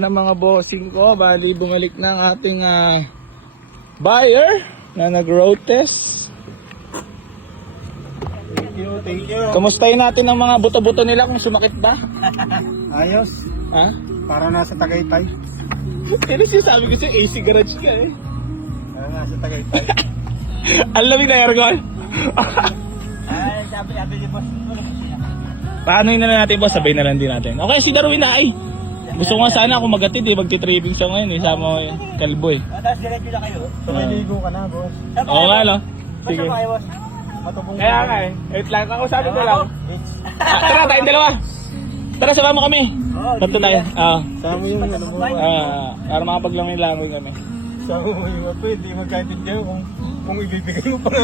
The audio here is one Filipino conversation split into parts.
ng mga bossing ko, bali bumalik na ang ating buyer na nag-road test. Thank you. Kamustahin natin ang mga buto-buto nila kung sumakit ba? Ayos. Ha? Para nasa Tagaytay. Pero sabi ko sa'yo, AC garage ka eh. Para nasa Tagaytay. Ang lamig na aircon. Ay, sabi niyo boss. Paano yun na lang natin boss? Sabay na lang din natin. Okay, si Darwin na ay. Gusto ko nga sana ako magatid eh. Magti-tripping siya ngayon eh. Sama ko yung kalbo eh. Tapos diretso na kayo. Tumaligo ka na, boss. Oo nga no? Sige. Basta kayo, boss. Matubong Kaya nga eh. Wait lang. Kakusapin ko lang. Tara, tayong dalawa. Tara, sama mo kami. Tatlo tayo. Sama yung ano mo. Para makapaglangoy-langoy kami. Sama mo yung ako. Hindi magkaintindihan kung ibibigay mo pa nga.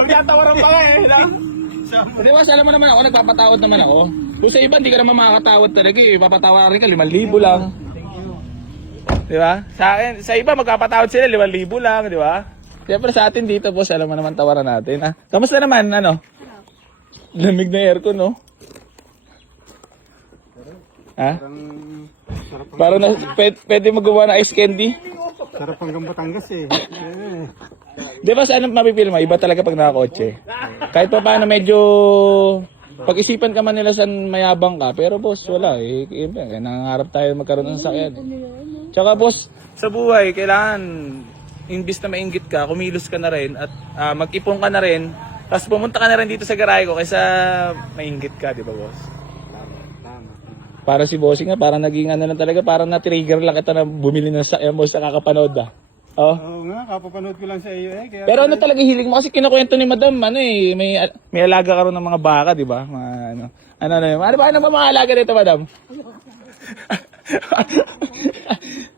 Pagkatawaran pa nga eh. Kasi mas alam mo naman ako, nagpapatawad naman ako. Kung sa iba, hindi ka naman makakatawad talaga eh. Papatawarin ka, 5,000 lang. Thank you. Di ba? Sa iba, magpapatawad sila, 5,000 lang, di ba? Siyempre sa atin dito, boss, alam mo naman tawaran natin. Kamusta naman, ano? Lamig na aircon, no? Ha? Parang pwede magawa na ice candy? Sarap hanggang Batangas eh. Di ba saan mapipil mo? Iba talaga pag nakakotse. Kahit pa paano medyo pag-isipan ka man nila saan mayabang ka. Pero boss, wala eh. Nangangarap tayo magkaroon ng sasakyan. Tsaka boss, sa buhay, kailangan imbis na mainggit ka, kumilos ka na rin at mag-ipon ka na rin. Tapos pumunta ka na rin dito sa garahe ko kaysa mainggit ka, di ba boss? Para si bossing nga, parang naging ano lang talaga, parang na-trigger lang kita na bumili ng sasakyan mo sa kakapanood Oh. Oo nga, kapapanood ko lang sa iyo eh. Kaya Pero ano talaga hiling mo? Kasi kinukwento ni madam, ano eh, may alaga ka rin ng mga baka, di ba? Ano ba mga alaga dito, madam?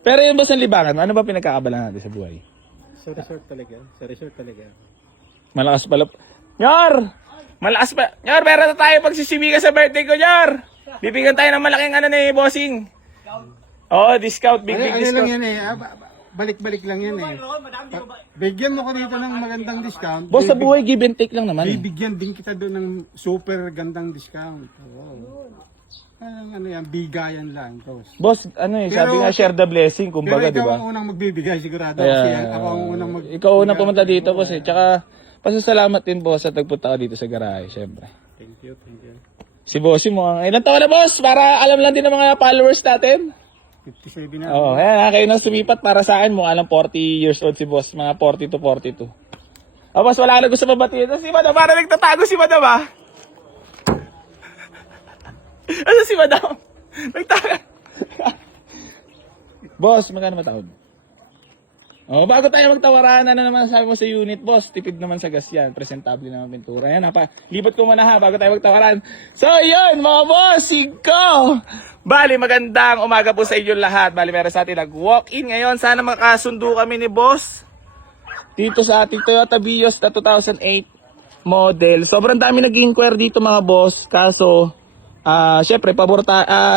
Pero yung ba sa libangan, ano ba pinagkakaabala natin sa buhay? sa resort talaga. Sa resort talaga. Malakas pala. Nyor! Malakas pa. Nyor, meron na tayo pagsisibika sa birthday ko, Nyor! Bibigyan tayo ng malaking ano ni bossing. Oo, discount. Big Ano lang discount. yan eh. Balik-balik lang yan eh. Bigyan mo ko dito ng magandang discount. Boss, sa buhay, give and take lang naman. Bibigyan din kita doon ng super gandang discount. Oo. Ano yan, bigayan lang. Boss. Boss, ano eh, sabi nga share the blessing, Pero kumbaga, di ikaw ba? ang unang magbibigay sigurado. Kaya, Kasi ako ang unang ikaw unang pumunta dito, boss eh. Tsaka, pasasalamat din, boss, at nagpunta ka dito sa garahe, syempre. Thank you, thank you. Si bossing mo, ilang taon na, boss? Para alam lang din ng mga followers natin. 57 na. Oo, ayan, kayo nang sumipat para sa akin. Mukha lang 40 years old si boss, mga 40 to 42. Oh, boss, wala na gusto mabatiin. Si madam, parang nagtatago si madam, ah. Ano si madam? Nagtago. Boss, magkano matawad? Oh, bago tayo magtawaran, ano naman sabi mo sa unit, boss? Tipid naman sa gas yan. Presentable naman pintura. Yan, libot ko muna ha, bago tayo magtawaran. So, yun, mga bossing ko! Bali, magandang umaga po sa inyo lahat. Bali, meron sa atin nag-walk-in ngayon. Sana makasundo kami ni boss dito sa ating Toyota Vios na 2008 model. Sobrang dami nag-inquire dito mga boss. Kaso, syempre,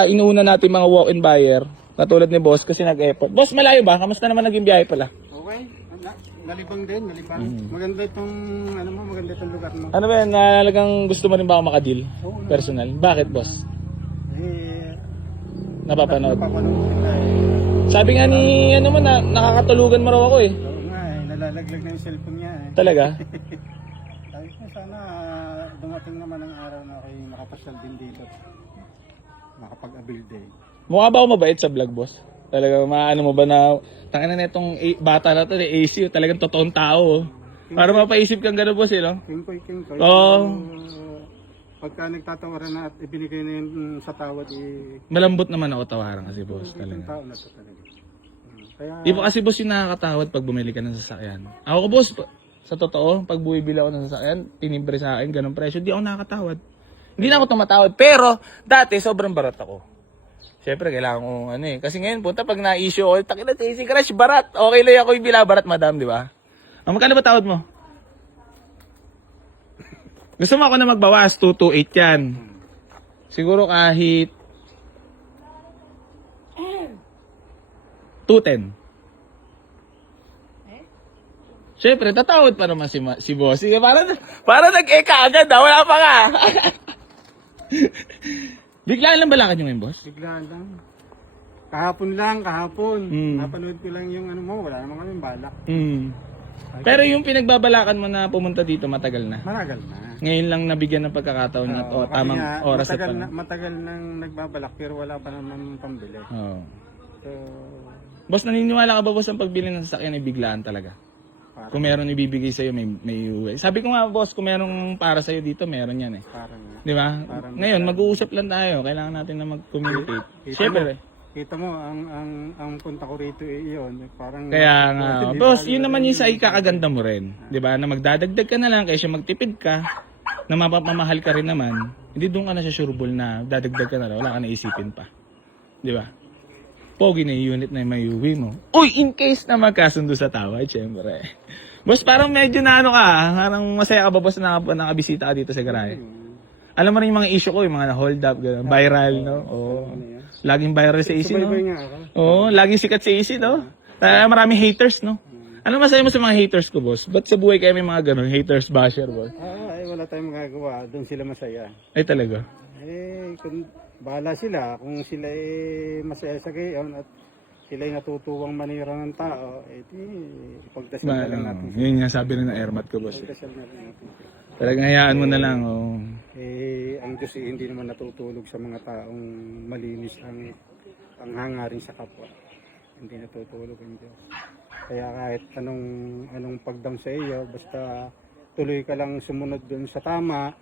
inuuna natin mga walk-in buyer. Katulad ni boss kasi nag-effort. Boss, malayo ba? Kamusta naman naging biyahe pala? Okay. Nalibang din, nalibang. Maganda itong, maganda itong lugar mo. Ano ba yan? Talagang gusto mo rin ba ako makadil? Personal? Bakit, boss? Eh, Napapanood. napapanood sila eh. Sabi nga ni, nakakatulugan mo raw ako eh. Oo nga eh, nalalaglag na yung cellphone niya eh. Talaga? Sabi ko sana dumating naman ang araw na ako'y makapasyal din dito. Makapag-avail day. Mukha ba ako mabait sa vlog, boss? Talaga, maano mo ba na, tangina na itong bata na ito, AC, talagang totoong tao. Para mapaisip kang gano'n, boss, eh, no? Kingkoy. Oo. Pagka nagtatawaran na at ibinigay na yun sa tawad, Malambot naman ako tawaran kasi, boss, yung talaga. tao na ito talaga. Kaya, Di ba kasi, boss, yung nakakatawad pag bumili ka ng sasakyan? Ako, boss, sa totoo, pag bumibili ako ng sasakyan, tinibre sa akin, ganong presyo, di ako nakakatawad. Hindi na ako tumatawad, pero, dati, sobrang barat ako. Siyempre, kailangan ko, kasi ngayon, punta, pag na-issue ako, takin na, AC Crash, barat. Okay lang ako yung bilabarat, madam, di ba? Magkano ba tawad mo? Gusto mo ako na magbawas, 228 yan. Siguro kahit 210. Siyempre, tatawad pa naman si boss. Sige, para nag-eka agad, wala pa nga. Biglaan lang balakad nyo ngayon, boss? biglaan lang. Kahapon. Hmm. Napanood ko lang yung ano mo, wala naman kami balak. Pero yung pinagbabalakan mo na pumunta dito matagal na. Matagal na. Ngayon lang nabigyan ng pagkakataon na Oo, kasi tamang nga, oras at matagal nang nagbabalak pero wala pa naman pambili. Oo. So, Boss, naniniwala ka ba boss ang pagbili ng sasakyan ay biglaan talaga? parang, Kung meron ibibigay sa'yo, may uwi. Sabi ko nga boss, kung merong para sa'yo dito, meron yan eh. parang, Di ba? Parang- Ngayon, mag-uusap lang tayo. Kailangan natin na mag-communicate. Siyempre. kita mo, ang punta ko rito iyon, parang... Kaya nga. Hindi Boss, tayo- yun naman yung sa ikakaganda mo rin. Di ba? Na magdadagdag ka na lang kaysa magtipid ka, na mapapamahal ka rin naman, hindi doon ka na sa sureball na dadagdag ka na lang. Wala ka na isipin pa. Di ba? Pogi na yung unit na may uwi mo. Uy, in case na magkasundo sa tawad, syempre. Boss, parang medyo na ano ka, parang masaya ka ba boss na nakabisita ka dito sa garahe? Alam mo rin yung mga issue ko, yung mga na-hold up, gano'n, viral, no? Oo. Laging viral sa AC, no? Subaybay nga ako. Oo, laging sikat sa AC, no? Maraming haters, no? Ano masaya mo sa mga haters ko, boss? Ba't sa buhay kayo may mga gano'n, haters basher, boss? Ay, wala tayong magagawa. Doon sila masaya. Ay, talaga? Kung bahala sila, kung sila masaya sa gayon at sila natutuwang manira ng tao, di ipagdasal na lang natin. Yun nga sabi rin ng airmat ko, boss. Ipagdasal na lang natin. Talagang hayaan mo na lang, oh. Ang Diyos hindi naman natutulog sa mga taong malinis ang hangarin sa kapwa. Hindi natutulog ang Diyos. Kaya kahit anong pagdang sa iyo, basta tuloy ka lang sumunod dun sa tama,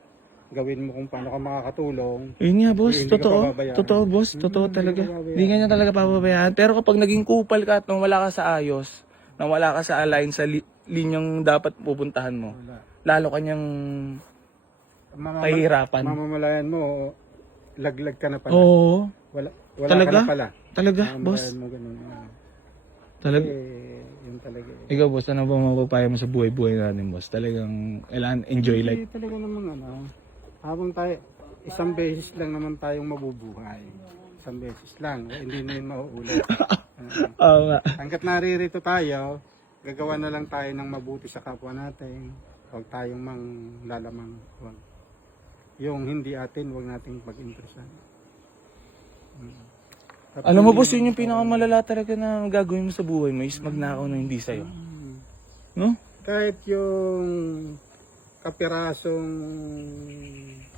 gawin mo kung paano ka makakatulong. Yun nga, boss. Hindi ka Totoo. pababayaan. Totoo, boss. Totoo talaga. ka pababayaan. Hindi ka niya talaga pababayaan. Pero kapag naging kupal ka at nang wala ka sa ayos, nang wala ka sa align sa linyang dapat pupuntahan mo, Wala. lalo kanyang pahihirapan. Mamamalayan mo, laglag ka na pala. Oo. Wala Talaga? ka na pala. Talaga, Mamamalayan boss. mo ganun. Talaga. Yun talaga. Ikaw, boss, ano ba mapapayo mo sa buhay-buhay natin, boss? Talagang kailangan enjoy life. Hindi talaga naman habang tayo, isang beses lang naman tayong mabubuhay. Isang beses lang. Hindi na yun mauulit. Oo nga. Hanggat naririto tayo, gagawa na lang tayo ng mabuti sa kapwa natin. Huwag tayong lalamang. Huwag. Yung hindi atin, huwag nating pag-impresan. Alam mo, boss, yun yung pinakamalala talaga na gagawin mo sa buhay mo is magnakaw na hindi sa'yo. No? Kahit yung kapirasong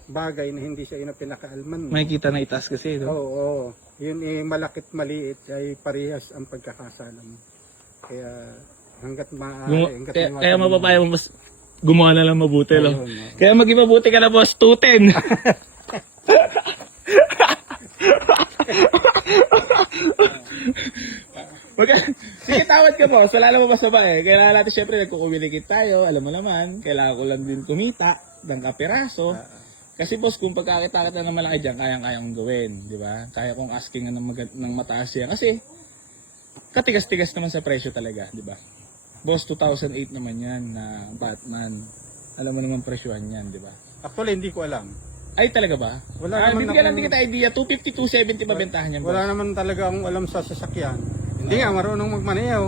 bagay na hindi siya pinakaalman mo. Makikita na itaas kasi, no? Oo. Yun malakit maliit ay parehas ang pagkakasala mo. Kaya hanggat maaari, Kaya mapapayo mo, boss, gumawa na lang mabuti, no? Ayun, no? Kaya maging mabuti ka na, boss, 210. Sige, tawad ka, boss. Wala naman masama eh. Kailangan natin syempre nagko-communicate tayo. Alam mo naman, kailangan ko lang din kumita ng kapiraso. Kasi boss, kung pagkakita-kita ng malaki dyan, kayang-kaya kong gawin. Di ba? Kaya kong asking ng mataas yan. Kasi, katigas-tigas naman sa presyo talaga. Di ba? Boss, 2008 naman yan na Batman. Alam mo naman presyohan yan, di ba? Actually, hindi ko alam. Ay, talaga ba? Wala naman hindi kita idea. 250, 270 mabentahan yan, boss. Wala naman talaga akong alam sa sasakyan. Hindi nga marunong magmaneho.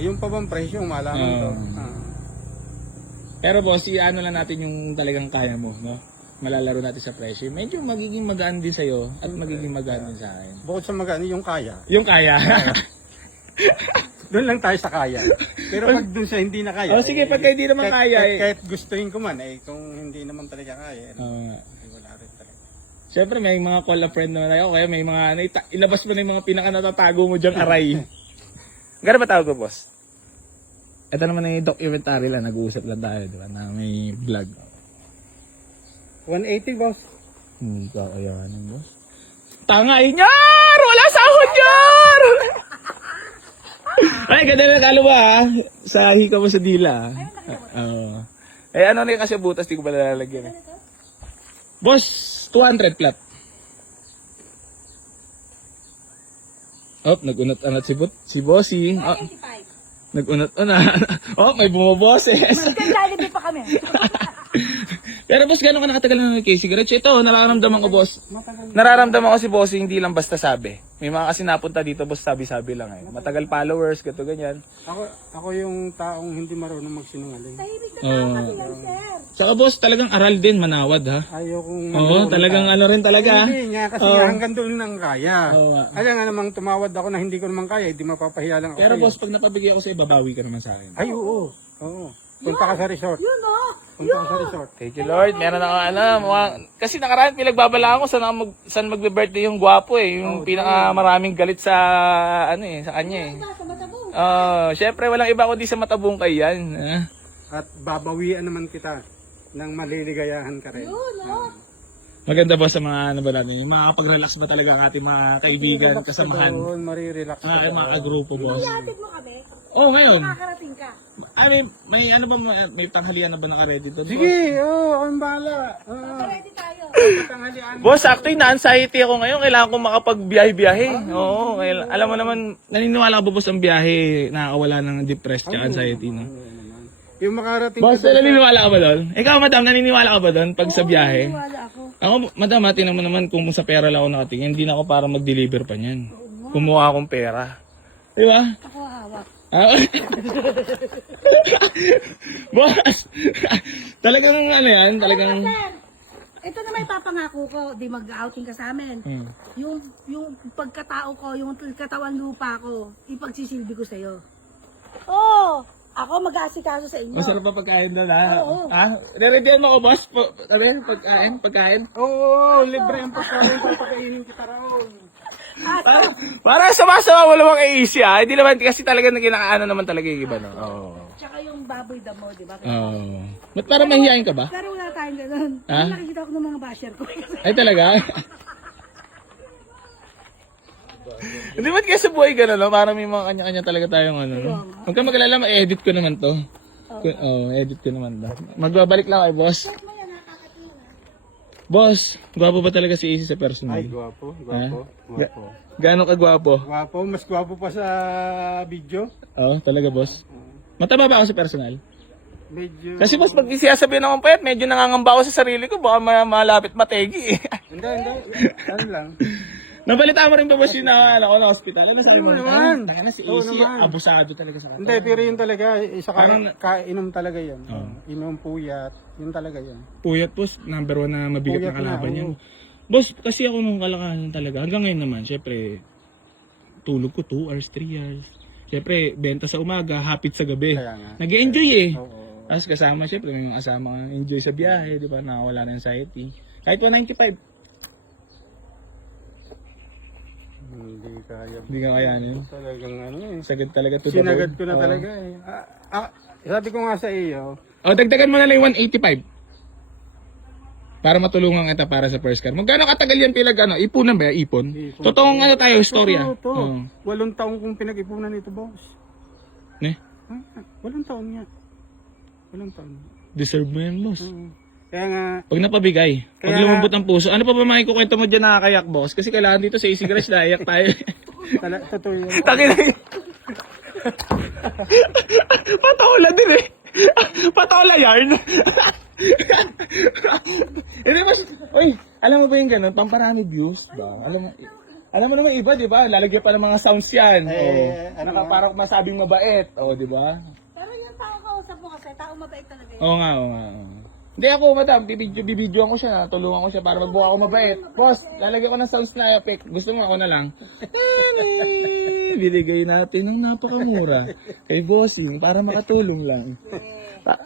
Yung pa bang presyo, malaman to. Pero boss, ano lang natin yung talagang kaya mo, no? Malalaro natin sa presyo. Medyo magiging magaan din sa'yo at magiging magaan din sa akin. Bukod sa magano, yung kaya. Yung kaya. Doon lang tayo sa kaya. Pero pag doon sa hindi na kaya. Sige, pag hindi naman kaya Kahit gustuin ko man, kung hindi naman talaga kaya. Wala rin talaga. Siyempre, may mga call a friend naman tayo. Kaya may mga, ilabas mo na yung mga pinaka natatago mo dyan, aray. Gano'n ba tawag ko, boss? Ito naman ay documentary lang. Nag-uusap lang tayo, di ba? Na may vlog. 180, boss. Hindi ka kayanin, boss. Tangay nyar! Wala sahod nyar! Ay, ganda na kaluwa ha. Sa hika mo sa dila. Oo. Ano na kasi butas, di ko ba nalalagyan. Boss, 200 flat. Oh, nag-unat-unat si Bossy. Oh, nag-unat-unat. Oh, may bumaboses. Magka-Jollibee pa kami. Pero boss, gano'n ka nakatagal na nag-e-cigarettes? Ito, nararamdaman ko boss. Matagal. Nararamdaman ko si boss, hindi lang basta sabi. May mga kasi napunta dito boss, sabi-sabi lang eh. Matagal followers, gato ganyan. Ako yung taong hindi marunong magsinungaling. Saka boss, talagang aral din, manawad ha. Ayaw kong Oo, talagang ano rin talaga. Hindi nga, kasi nga hanggang doon lang kaya. Oo nga. Kaya nga namang tumawad ako na hindi ko naman kaya, hindi mapapahiya lang ako. Pero sa'yo. boss, pag napabigay ako sa'yo, babawi ka naman sa akin. Ay, oo. Oo. Punta ka sa resort. Punta ka sa resort. Thank you Lord, meron ako alam. Kasi nakaraan pinagbabalaan ko saan magbe-birthday yung gwapo eh. Yung pinakamaraming galit sa ano eh, sa kanya eh. Syempre walang iba kundi sa matabong kay yan. At babawian naman kita ng maliligayahan ka rin. Maganda ba sa mga ano ba natin, yung makakapag-relax ba talaga ang ating mga kaibigan, kasamahan, Doon, marirelax ka. mga kagrupo boss. Ihatid mo kami. Oh, ngayon. Makakarating ka. May ano ba, may tanghalian na ba naka-ready doon? Sige, akong bahala. Ready tayo. Tanghalian. Boss, actually na-anxiety ako ngayon. Kailangan ko makapag-biyahe-biyahe. Oo, alam mo naman, naniniwala ka ba boss ang biyahe nakakawala ng depressed at anxiety, no? Yung makarating Boss, naniniwala ka ba doon? Ikaw, madam, naniniwala ka ba doon pag sa biyahe? Wala ako. Ako, madam, tingnan mo naman kung sa pera lang ako nakatingin, hindi na ako para mag-deliver pa niyan. Kumuha akong pera. Di ba? Ako hawak. Boss, talagang ano yan, talagang... Sir, ito na may papangako ko. Di mag-outing ka sa amin. Yung pagkatao ko, yung katawan lupa ko, ipagsisilbi ko sa'yo. Oo. Ako mag-aasikaso sa inyo. Masarap pa pagkain doon, ha? Oo. Rereadyan mo ako, boss? Pagkain? Oo, libre ang pagkain kung pakainin kita raw. Para sama-sama mo namang i-easy, ha? Hindi naman, kasi talaga kinakaano naman talaga yung iba, no? Oo. Tsaka yung baboy damo, di ba? Oo. Ba't parang mahihayin ka ba? Pero wala tayong ganun. Ha? Nakikita ko ng mga basher ko. Ay, talaga? Hindi ba't kaya sa buhay gano'n, no? Parang may mga kanya-kanya talaga tayong ano, no? Huwag ka mag-alala, ma-edit ko naman to. Edit ko naman to. Magbabalik lang kay boss. Boss, gwapo ba talaga si Izzy sa personal? Ay, gwapo, gwapo, gwapo. Gaano ka gwapo? Gwapo, mas gwapo pa sa video. Oo, talaga boss. Mataba ba ako sa personal? Medyo... Kasi boss, pag siyasabihin naman payat, medyo nangangamba ako sa sarili ko, baka malapit mategi eh. Hindi. Ano lang. Nabalita mo rin ba boss yung na ako na hospital? Ano sabi mo? naman. Tanga na si Oo Izzy, naman. abusado talaga sa Hindi, kanya. pero yun talaga, isa Parang- kainom talaga yan. Inom puyat, yun talaga yan. Puyat boss, number 1 na mabigat Puyat na kalaban na, yan. oo. Boss, kasi ako nung kalakasan talaga, hanggang ngayon naman, syempre, tulog ko 2 hours, 3 hours. Syempre, benta sa umaga, hapit sa gabi. Kaya nga. Nag-enjoy eh. Oo. Tapos kasama, syempre, may mga kasama kang enjoy sa biyahe, di ba? Nakawala ng anxiety. Kahit 195, Hindi kaya. hindi ka kayanin. Talagang ano eh. Sagad talaga to the Sinagad bone. ko na Oo. talaga eh. Sabi ko nga sa iyo, O, dagdagan mo na lang yung 185. Para matulungan kita para sa first car. Magkano katagal yan pilag ano? Ipunan ba? Ipon? Ipon. Totoong ano tayo, storya. Totoo. Oo. 8 taong kong pinag-ipunan ito, boss. Ne? 8 taon nga. 8 taon. Deserve mo yan, boss. Kaya nga, Pag napabigay, pag Kaya- lumambot ang puso. Ano pa ba makikukwento mo dyan nakakayak, boss? Kasi kailangan dito sa Easy Garage, naiyak tayo. totoo yun. Takin na yun. Patola din eh. Patola yarn. Hindi ba? Uy, alam mo ba yung ganun? Pamparami views ba? Alam mo naman iba, di ba? Lalagyan pa ng mga sounds yan. ano nga? Parang masabing mabait. O, di ba? Pero yung tao kausap mo kasi, tao mabait talaga yun. Oo nga, oo nga. Hindi ako, madam, bibidyoan ko siya, tulungan ko siya para magbuka ako mabait. Boss, lalagyan ko ng sounds na effect. Gusto mo ako na lang. Binigay natin ng napakamura kay bossing para makatulong lang.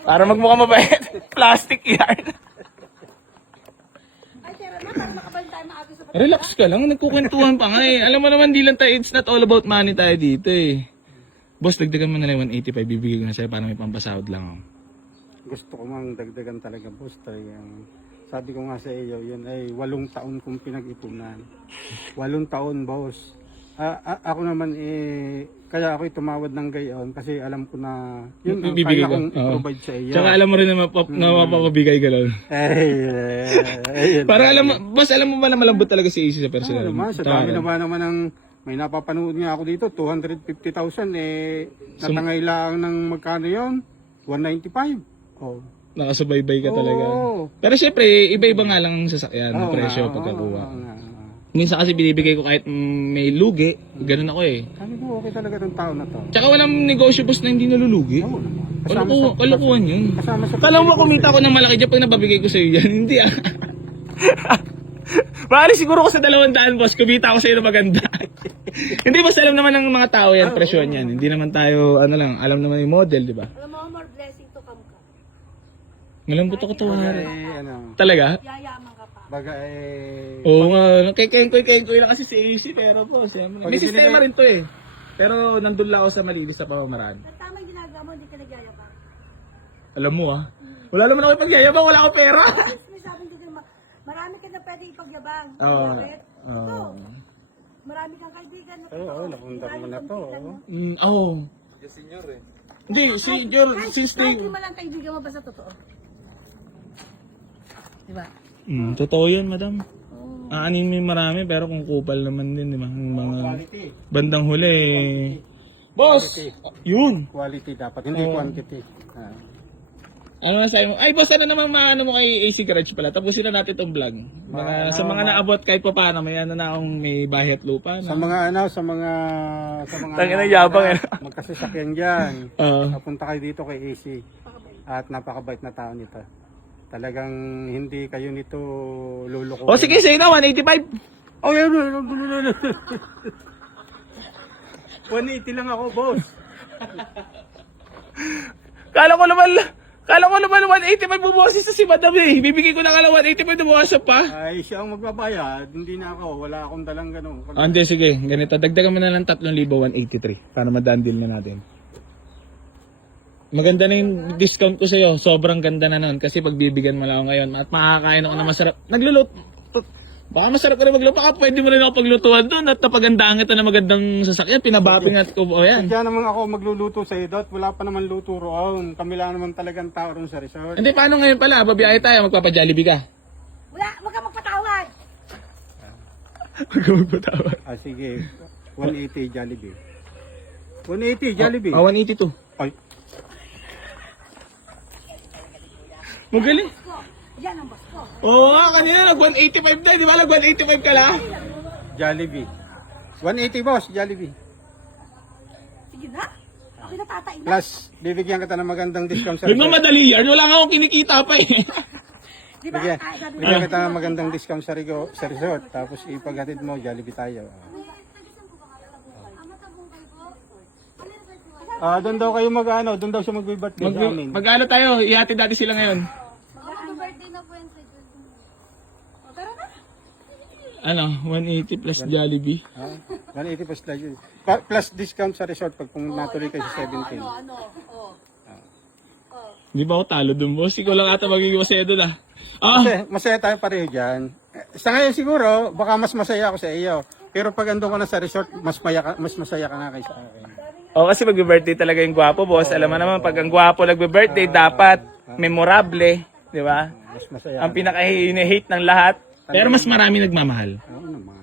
Para magmukha mabait. Plastic yarn. Ay, tira na, para makabalik tayo maaga sa Relax ka lang, nagkukwentuhan pa nga eh. Alam mo naman, di lang tayo, it's not all about money tayo dito eh. Boss, dagdagan mo na lang 185, bibigay ko na sa'yo para may pampasahod lang ako. Gusto ko mang dagdagan talaga, boss. Talagang, sabi ko nga sa iyo, yun ay 8 taon kong pinag-ipunan. 8 taon, boss. Ako naman kaya ako'y tumawad ng gayon kasi alam ko na yun ang Bibigay kaya ko. kong Oo. provide sa iyo. Tsaka alam mo rin na mapapabigay ka lang. Ayun. Para alam mo, boss, alam mo ba na malambot talaga si Izzy sa personal? Naman, sa dami naman ng may napapanood nga ako dito, 250,000 natangay lang ng magkano yon? 195. Oh. Nakasubaybay ka talaga. Oo. Pero syempre, iba-iba nga lang ang sasakyan, ng Oo presyo nga, pagkakuha. oo nga. Minsan kasi binibigay ko kahit may lugi, ganun ako eh. Sabi ko, okay talaga tong tao na to. Tsaka walang negosyo boss na hindi nalulugi. Oo naman. Kalokohan yun. Kasama sa Kala mo kumita ko ng malaki dyan pag nababigay ko sa'yo yan. Hindi ah. Bali siguro ko sa 200 boss, kumita ako sa'yo na maganda. Hindi boss, alam naman ng mga tao yan, presyon yan. Hindi naman tayo, ano lang, alam naman yung model, di ba? Alam mo, more blessing to come ka. Malambot ako tawarin. ano, Talaga? Yayaman ka pa. baga eh, Oo nga, kay Kenkoy lang kasi si AC, pero po, siyempre. May sistema rin to eh. Pero nandun lang ako sa malinis na pamamaraan. Pero tama yung ginagawa mo, hindi ka nagyayabang. Alam mo ah, wala naman ako ipagyayabang, wala akong pera. May sabi ko din, marami ka na pwede ipagyabang. Oo. Bakit? Ito, marami kang kaibigan. oo, nakundang mo na to. Oo. Oo. Hindi, si Jor, since Kahit day... lima lang kaibigan mo, basta totoo. Diba? Totoo yan, madam. Aanin mo yung marami, pero kung kupal naman din, di ba? Yung mga Quality. bandang huli eh. Boss! Yun! Quality dapat, hindi quantity. Ah. Ano na sa'yo? Ay, boss, ano naman maano mo kay AC Garage pala? Tapusin na natin itong vlog. Sa mga naabot kahit pa paano, may ano na akong may bahay at lupa. Sa Na. mga sa mga Tangina, yabang eh. magkasasakyan diyan. Oo. Napunta kayo dito kay AC. At napakabait na tao nito. Talagang hindi kayo nito luluko. O sige, sa'yo na, 185. Oh, yun. 180 lang ako, boss. Kala ko naman 185 bumuhasin sa si madam eh. Bibigay ko na nga lang 185 bumuhasin pa. Ay, siya ang magbabayad. Hindi na ako. Wala akong dalang ganun. Hindi, sige. Ganito. Dagdagan mo na lang 3,183 para madandil na natin. Maganda na yung discount ko sa'yo. Sobrang ganda na nun. Kasi pagbibigyan mo lang ako ngayon at makakain ako na masarap. Nagluluto. Baka masarap ka na magluto. Baka pwede mo rin ako paglutuan doon at napagandaan kita na magandang sasakyan. Pinabapingat ko. O yan. Kaya naman ako magluluto sa iyo, Dot. Wala pa naman luto roon. Kami lang naman talagang tao roon sa resort. Hindi, paano ngayon pala? Babiyahe tayo. Magpapa-Jollibee ka. Wala, wag kang magpatawad. Huwag ka magpatawad. Ah, sige. 180 Jollibee. 180 Jollibee. 182. Ay, Magaling. Ko, yan ang boss ko. Oo nga, kanina nag-185 na. Di ba nag-185 ka lang? Jollibee. 180 boss, Jollibee. Sige na. Okay na, tatay na. Plus, bibigyan kita ng magandang discount sa Huwag mo resort. madali yan. Wala nga akong kinikita pa eh. Di ba? Bigyan, Sabi mo, bigyan kita ng magandang discount sa resort. Tapos ipaghatid mo, Jollibee tayo. Ah, doon daw kayo doon daw siya mag-birthday sa amin. Mag-ano tayo? Ihatid natin sila ngayon. Birthday na po yan sa June. tara na. Ano? 180 plus Jollibee. Ah, 180 plus, plus discount sa resort pag kung natuloy kayo sa 17. Di ba ako talo dun, boss? Ikaw lang ata magiging masaya dun ah. Ah! Masaya tayo pareho dyan. Sa ngayon siguro, baka mas masaya ako sa iyo. Pero pag andun ka na sa resort, mas masaya ka nga kaysa akin. O kasi magbe-birthday talaga yung gwapo, boss. Alam mo naman, pag ang gwapo nagbe-birthday, dapat memorable. Di ba? Mas masaya. Ang pinaka-hate ng lahat. Pero mas marami nagmamahal. Oo naman.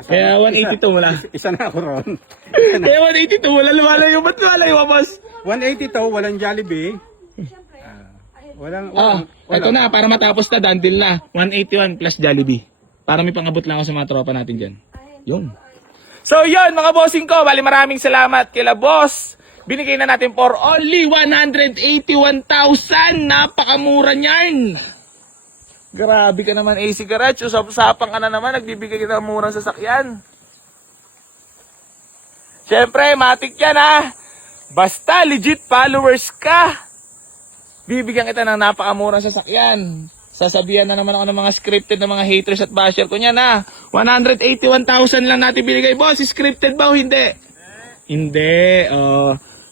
Kaya 182 mo lang. Isa na ako ron. Kaya 182 mo lang. Lumalayo. Ba't lumalayo ka, boss? 180 to, walang Jollibee. Walang, Ito na, para matapos na, dandil na. 181 plus Jollibee. Para may pangabot lang ako sa mga tropa natin dyan. Yun. So yun, mga bossing ko, bali maraming salamat kila boss. Binigay na natin for only 181,000. Napakamura niyan. Grabe ka naman, AC Garage. Usap-usapang ka na naman, nagbibigay ka ng murang sasakyan. Siyempre, matik yan ha. Basta legit followers ka, bibigyan kita ng napakamurang sasakyan. Sasabihan na naman ako ng mga scripted na mga haters at basher ko niyan ha. 181,000 lang natin binigay. Boss, scripted ba o hindi? Hindi.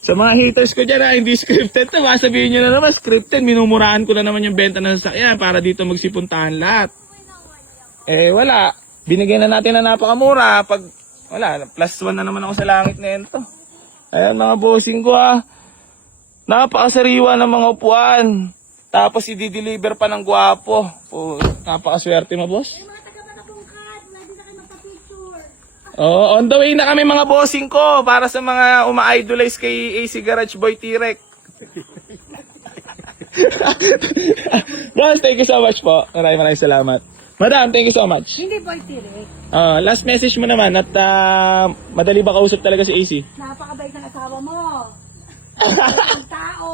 Sa mga haters ko dyan ha, hindi scripted to. Sabihin nyo na naman, scripted. Minumurahan ko na naman yung benta ng sasakyan para dito magsipuntahan lahat. Eh wala. Binigyan na natin na napakamura. Pag wala, +1 na naman ako sa langit na ito. Ayan mga bossing ko ha. Napakasariwa ng mga upuan. Tapos i-deliver pa ng gwapo. Napakaswerte mo, boss. Mga taga-Malabungkad, hindi na kayo magpa-picture. On the way na kami mga bossing ko para sa mga uma-idolize kay AC Garage Boy T-Rex. Boss, thank you so much po. Maraming salamat. Madam, thank you so much. Hindi po itirik. Last message mo naman at madali ba kausap talaga si AC? Napakabait ng asawa mo. Ang tao.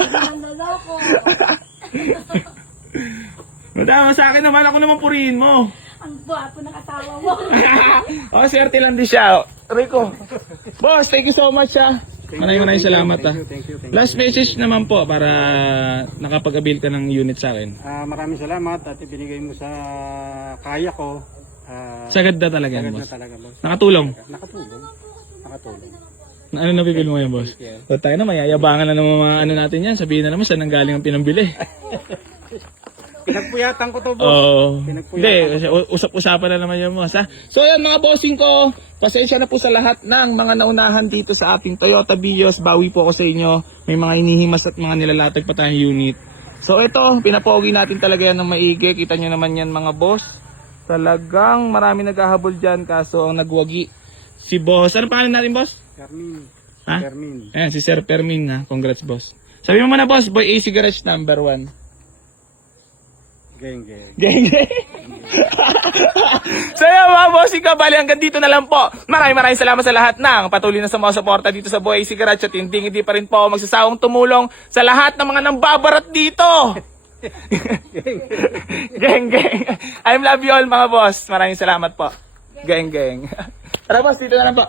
Ang naloko. Madam, sa akin naman, ako naman purihin mo. Ang gwapo ng asawa mo. Swerte lang din siya. Rico. Boss, thank you so much Maraming salamat Thank you. Last message naman po para nakapag-avail ka ng unit sa akin. Maraming salamat at ibinigay mo sa kaya ko. Sagad na talaga yan, Sagad na boss. talaga, boss. Nakatulong. Nakatulong. Ano napipil mo yan, boss? O tayo na, mayayabangan na naman mga ano natin yan. Sabihin na naman saan nang galing ang pinambili. Pinagpuyatan ko to, boss. Oo. Pinagpuyatan Hindi, kasi usap-usapan na naman yan, boss. Ha? So yan mga bossing ko, pasensya na po sa lahat ng mga naunahan dito sa ating Toyota Vios. Bawi po ako sa inyo. May mga inihimas at mga nilalatag pa tayong unit. So ito, pinapogi natin talaga yan ng maigi. Kita nyo naman yan mga boss. Talagang marami naghahabol dyan kaso ang nagwagi si boss. Ano pangalan natin, boss? Fermin. Ha? Fermin. Ayan, si Sir Fermin ha. Congrats, boss. Sabi mo muna, boss, Boy AC Garage number 1. Geng. Geng. So yun mga bossing ka, bali hanggang dito na lang po. Maraming salamat sa lahat ng patuloy na sumusuporta dito sa Boy AC Garage at hindi pa rin po ako magsasawang tumulong sa lahat ng mga nambabarat dito. Geng. I love you all mga boss. Maraming salamat po. Geng. Tara boss, dito na lang po.